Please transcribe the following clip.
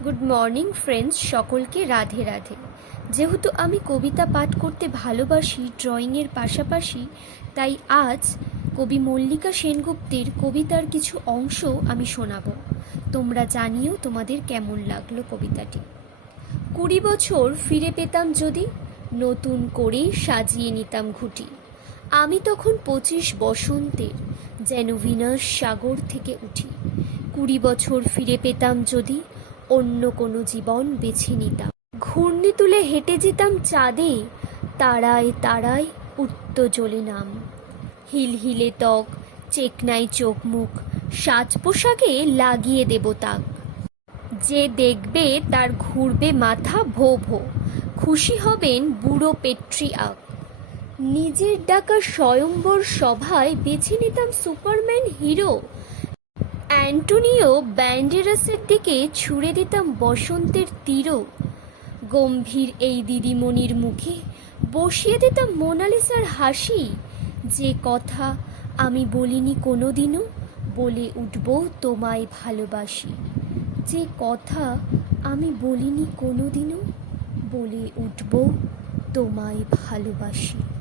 Good morning friends, সকলকে রাধে রাধে। যেহেতু আমি কবিতা পাঠ করতে ভালোবাসি ড্রয়িংয়ের পাশাপাশি, তাই আজ কবি মল্লিকা সেনগুপ্তের কবিতার কিছু অংশ আমি শোনাব। তোমরা জানিও তোমাদের কেমন লাগলো কবিতাটি। 20 বছর ফিরে পেতাম যদি, নতুন করে সাজিয়ে নিতাম ঘুঁটি। আমি তখন 25 বসন্তের, যেন ভিনাস সাগর থেকে উঠি। 20 বছর ফিরে পেতাম যদি, অন্য কোনো জীবন বেছে নিতাম। ঘূর্ণি তুলে হেঁটে যেতাম চাঁদে, তারায় তারায় উঠত জ্বলে নাম। হিলহিলে ত্বক, চেকনাই চোখ মুখ, সাজ পোশাকে লাগিয়ে দেব তাক। যে দেখবে তার ঘুরবে মাথা ভো ভো, খুশি হবেন বুড়ো পেট্রিয়ার্ক। নিজের ডাকা স্বয়ম্বর সভায় বেছে নিতাম সুপারম্যান হিরো। অ্যান্টোনিও ব্যান্ডেরাসের দিকে ছুঁড়ে দিতাম বসন্তের তীরও। গম্ভীর এই দিদিমণির মুখে বসিয়ে দিতাম মোনালিসার হাসি। যে কথা আমি বলিনি কোনো দিনও, বলে উঠব তোমায় ভালোবাসি। যে কথা আমি বলিনি কোনো দিনও, বলে উঠব তোমায় ভালোবাসি।